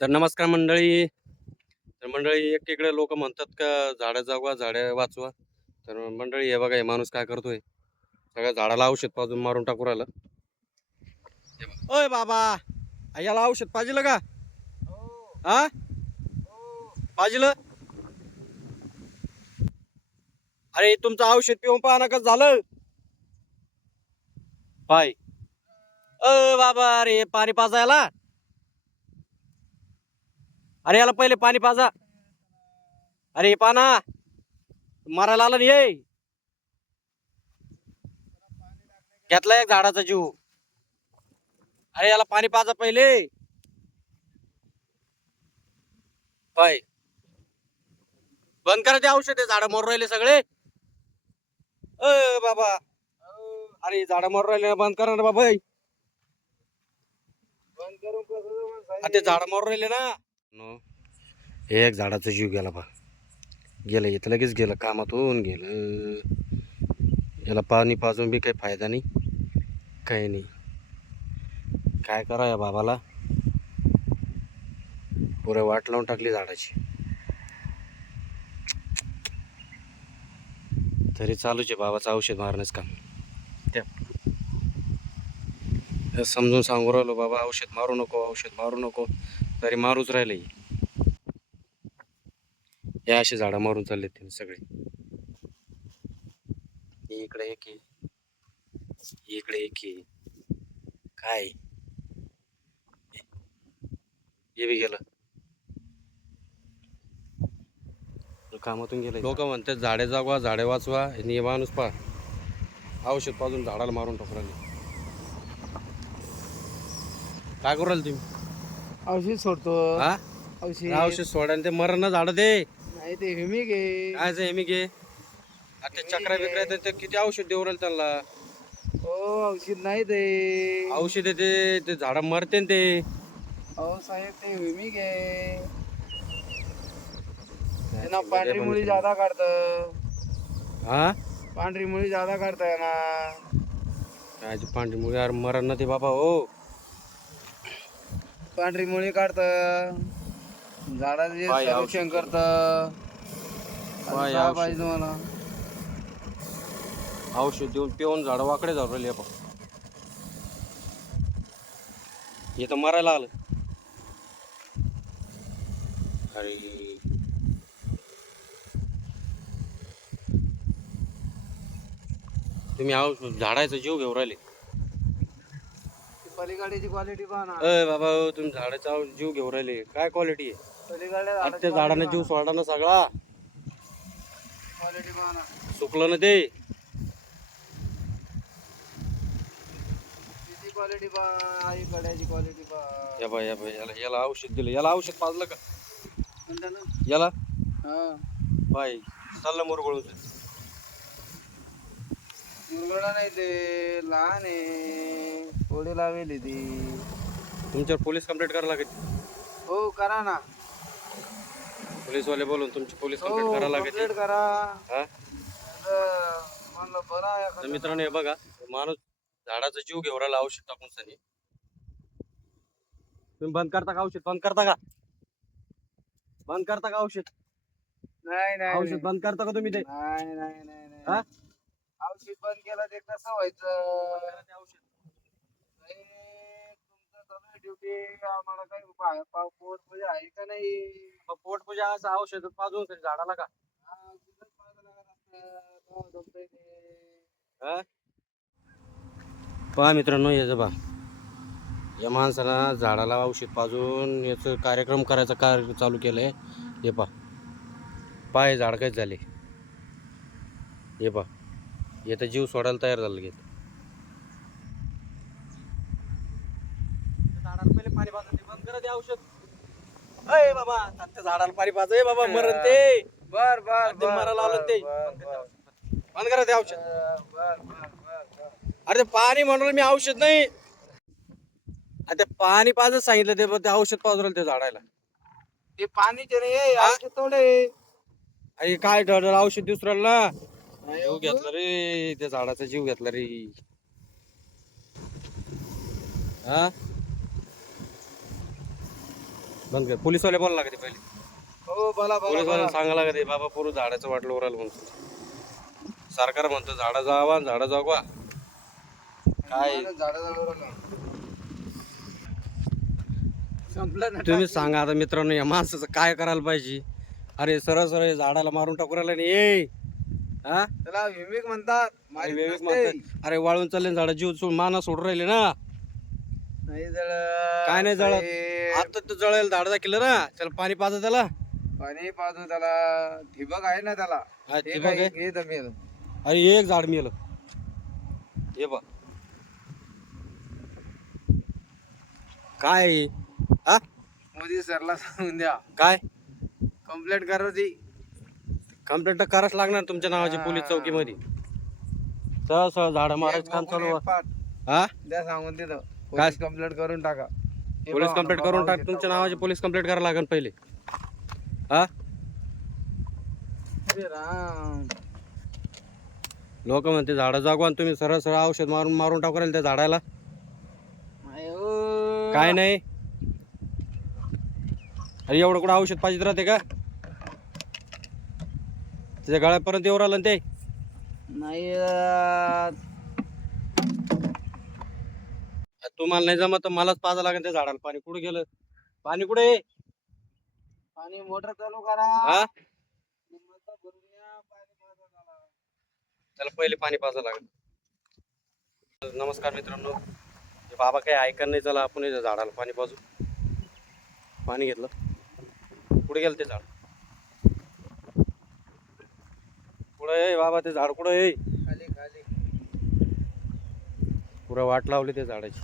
तर नमस्कार मंडळी. तर मंडळी एकीकडे लोक म्हणतात का झाडं जगवा झाडं वाचवा. तर मंडळी हे बघा, हे माणूस काय करतोय, सगळ्या झाडाला औषध पाजून मारून टाकू राहिला. ओय बाबा, याला औषध पाहिजे का? हा, पाहिजे. अरे तुमचं औषध पिऊन पहा ना, कसं झालं पाय. बाबा, अरे पाणी पाजायला. अरे याला पहिले पाणी पाजा. अरे पाना मारायला आला नाही ये. घेतला एक झाडाचा जीव. अरे याला पाणी पाजा पहिले पाय. बंद करा ते औषध, झाड मरून राहिले सगळे. बाबा, अरे झाड मरून राहिले, बंद करा ना बाबा. ते झाड मरून राहिले ना. एक झाडाचा जीव गेला बा. गेलं इथं, लगेच गेलं, कामातून गेलं. याला पाणी पाजून बी काही फायदा नाही, काही नाही. काय करा या बाबाला, पुरे वाट लावून टाकली झाडाची. तरी चालूच आहे बाबाचं औषध मारण्याचं काम. त्या समजून सांगू राहिलो, बाबा औषध मारू नको, औषध मारू नको, तरी मारूच राहिले. हे असे झाडं मारून चालले ते सगळे. इकडे एक आहे, इकडे एक आहे. काय हे बी गेलं, कामातून गेलं. लोक म्हणतात झाडे जगवा झाडे वाचवा, आणि हे माणूस पहा औषध पाजून झाडाला मारून टाकू राहिले. काय करू राहिले तुम्ही? औषध सोडतो. हा, औषध औषध सोडा आणि ते मरण ना झाड ते नाही, ते ह्युमिक आहे. काय हे घे. आता चक्रा बिक्रा येतात, ते किती औषध देऊ राहिले त्यांना. हो, औषध नाही ते. औषध ते झाड मरते ना ते. अहो साहेब, ते ह्युमिक आहे. त्यांना पांढरी मुळी ज्यादा काढत. हा, पांढरी मुळी ज्यादा काढताय ना. काय पांढरी मुळे यार मरण ना ते बाबा. हो, पांढरी मुळी काढत, झाडाचे पाय संरक्षण औषध करत. पाय काय औषध. पाहिजे तुम्हाला? औषध देऊन पिऊन झाड वाकडे जाऊ राहिले बा. हे तर मरायला आलं. अरे तुम्ही झाडाचा जीव घेऊ राहिले. पलीकडची क्वालिटी पहा ना. बाबा, तुम्ही झाडाचा जीव घेऊ राहिले, काय क्वालिटी आहे? पलीकडे त्या झाडाने जीव सोडला ना सगळा. क्वालिटी पहा ना. सुकलं ना ते. किती क्वालिटी पहा, आई कड्याची क्वालिटी पहा. या बाय, या बाय, याला औषध दिलं, याला औषध पाजलं का म्हणता ना. याला? हा, बाय चाललं मुरगळून. मुरगळा नाही, ते लहान आहे, थोडी लावेली ती. तुमच्यावर पोलीस कंप्लेंट करायला लागेल. हो, करा ना. पोलीसवाले बोलून तुमची पोलीस हो, कंप्लेंट करायला कंप्लीट लागेल. करा. हा, म्हणलं बरं आहे तर एखादं. मित्रांनो हे बघा, माणूस झाडाचा जीव घेऊ राहिला औषध टाकून सनी. तुम्ही बंद करता का औषध? बंद करता का? बंद करता का औषध? नाही नाही औषध बंद करता का तुम्ही ते? नाही नाही नाही नाही. हा, औषध बंद केलं ते कसं व्हायचं? औषध नाही, तुमचं चालू आहे ड्युटी, आम्हाला काही पोट म्हणजे आहे का नाही? पोटपूजा असं औषध पाजून झाडाला का? हा, तुझंच पाहायला लागत असतं. तेव्हा जमतंय ते. हा? पहा मित्रांनो, याचं बा, या माणसानं झाडाला औषध पाजून याचं कार्यक्रम करायचा कार्य चालू केलंय. हे पा, पाय झाड काहीच झाले. हे पा, येतं जीव सोडायला तयार झालं. घेत झाडाला पहिले पाणी पाजून बंद करा ते औषध. अय बाबा, त्या झाडाला पाणी पाज. बाबा मरण ते. बर बर ते मरायला आलं ते. बंद करा ते औषध. बर बर बर. अरे ते पाणी म्हणून मी औषध नाही. ते पाणी पाजत सांगितलं, ते औषध पाजून ते झाडाला. ते पाणीचे रे, हा? औषध थोडे. अरे काय डर औषध दुसऱ्याला ना. जीव घेतला रे, त्या झाडाचा जीव घेतला रे. हा, बंद कर. पोलीसवाले बोला लागते पहिले. हो बोला बोला पोलीसवाल्यांना सांगा लागते बाबा पूर्ण झाडाचं वाटलं ओरायला म्हणतो. सरकार म्हणतं झाडं जावा झाडं जागवा. काय संपलं ना. तुम्ही सांगा आता मित्रांनो या माणसाचं काय करायला पाहिजे. अरे सरळ सरळ झाडाला मारून टाकू राहिला नाही ए. हा त्याला विवेक म्हणतात. अरे विवेक म्हणतात. अरे वाळून चालले झाड जीव सोडून माना सोडून राहिले ना. नाही जळ काय नाही जळत. आता तर जळेल झाड दाखिलं ना. त्याला पाणी पाजा त्याला. पाणी पाजू त्याला. ठिबक आहे ना त्याला. हा, ठिबक आहे. हे जमेल. अरे एक झाड मेलं हे बघ काय. हा मोदी सरला सांगून द्या. काय कंप्लेंट करायची. कंप्लेंट तर करावंच लागणार तुमच्या नावाची पोलीस चौकीमध्ये. सहज सहज झाड मारायचं काम चालू आहे. हा द्या सांगून तिथं. काय? पोलीस कंप्लेंट करून टाका. हे पोलीस पहा, कंप्लेंट बाबा करून टाक. औषध तुमच्या लावा. नावाची पोलीस कंप्लेंट करायला लागेल पहिले. हा अरे राम. लोक म्हणते झाडं जागवा आणि तुम्ही सरळ सरळ औषध मारून मारून टाकू राहिले त्या झाडाला. आयो. काय नाही. अरे एवढं कुठं औषध पाहिजे राहते का. त्याच्या गळ्यापर्यंत येऊ राहिलं ना ते. नाही तुम्हाला नाही जमत तर मलाच पाजा लागेल त्या झाडाला. पाणी कुठे गेलं. पाणी कुठे. पाणी मोटर चालू करा. हा निम्मचं भरून या, पाणी पाजा त्याला. त्याला पहिले पाणी पाजा लागेल. नमस्कार मित्रांनो. हे बाबा काही ऐकत नाही. चला आपण या झाडाला पाणी पाजू. पाणी घेतलं. कुठे गेलं ते झाड. कुठं आहे बाबा ते झाड. कुठं आहे. खाली खाली. पुरा वाट लावली त्या झाडाची.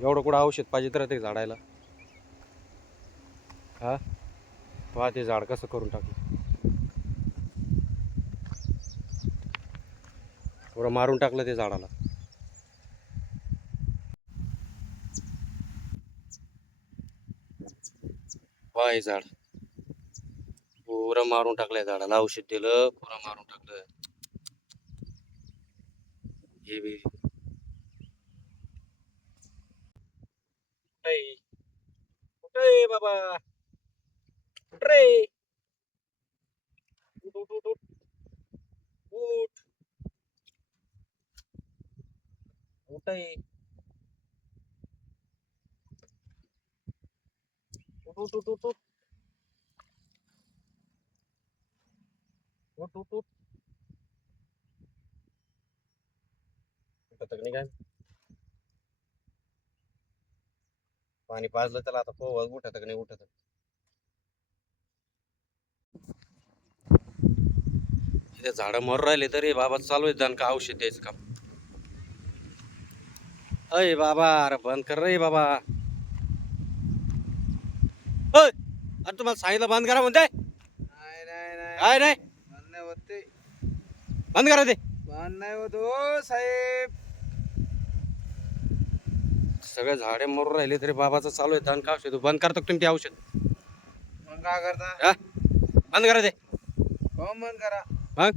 एवढं कुठं औषध पाहिजे तर ते झाडायला. हा पहा ते झाड कसं करून टाकलं. पुरा मारून टाकलं ते झाडाला. पहा हे झाड पुरं मारून टाकलंय. झाडाला औषध दिलं पुरं मारून टाकलं. हे बी कुठे बाबा. कुठे उठ उठ उठ उठ उठ उठ उठ उठ उठ उठ उठ उठ उठ. उठत नाही काय. पाणी पाजलं त्याला आता पोह उठत नाही उठत. तिथे झाडं मरून राहिले तरी बाबा चालू आहे दणका औषध द्यायचं काम. अय बाबा अरे बंद कर रे बाबा. अय अरे तुम्हाला सांगितलं बंद करा म्हणते. नाही नाही नाही. काय नाही बंद नाही होत ते. बंद करा ते. बंद नाही होत हो साहेब. सगळे झाडे मरून राहिले तरी बाबाचं चालू आहे दणका औषध. बंद करता का तुम्ही ते औषध. मग काय करता. हा बंद करा ते. हो बंद करा. मग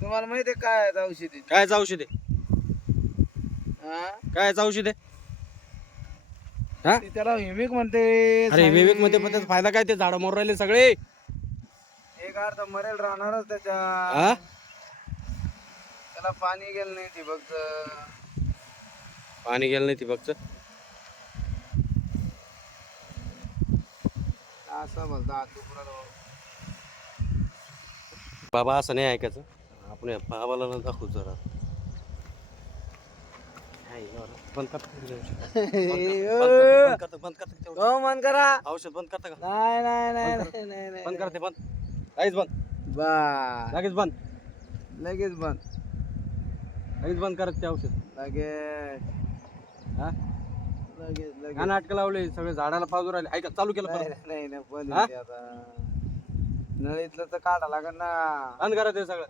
तुम्हाला माहिती आहे काय आहे औषधी. कायच औषध आहे. हा कायच औषध आहे. हा ते त्याला हिमिक म्हणते. अरे विवेक मध्ये पण त्याचा फायदा काय. ते झाडं मरून राहिले सगळे. एक अर्थ मरेल राहणारच त्याच्या. हा त्याला पाणी गेलं नाही ठिबकचं. पाणी गेलं नाही ती बघच. असं बोलता तुकडा. बाबा असं नाही ऐकायचं. आपण या बाबाला ना दाखवू जरा. बंद करता बंद करता हो बंद करा. औषध बंद करता का. नाही नाही नाही नाही नाही नाही. बंद करते बंद. काहीच बंद. बा लगेच बंद. लगेच बंद. लगेच बंद करत ते औषध. लगेच हा लगेच लगेच. हा नाटकं लावले सगळे झाडाला पाजू राहिले. ऐका चालू केलं नाही परत. नाही नाही बंद हा? होते आता. नळीतलं तर काढा लागेल ना. बंद करा ते सगळं.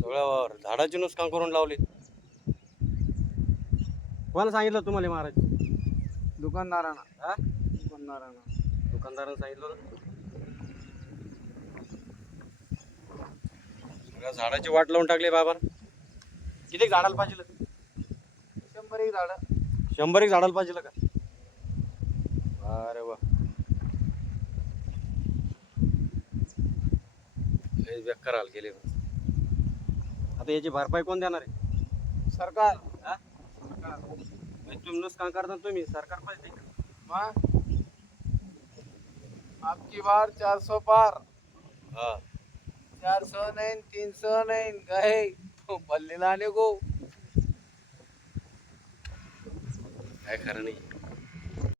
सगळं झाडाची नुकसान करून लावली. कोणाला सांगितलं तुम्हाला महाराज. दुकानदारांना. हा दुकानदारांना. दुकानदारानं सांगितलं ना. सगळ्या झाडाची वाट लावून टाकली बाबा. किती झाडाला पाहिजे 100 झाड. 100 झाडाला पाहिजे का? अरे वा, लय बेकार हाल केले. आता याची भरपाई कोण देणार आहे? सरकार. हा? सरकार. म्हणजे तुम्ही नुकसान करता तुम्ही, सरकार पाहिजे. मग आपकी बार 400 पार. हा 400 नहीं 300 नहीं गए तो बल्ले लाने को. काय खरं नाही.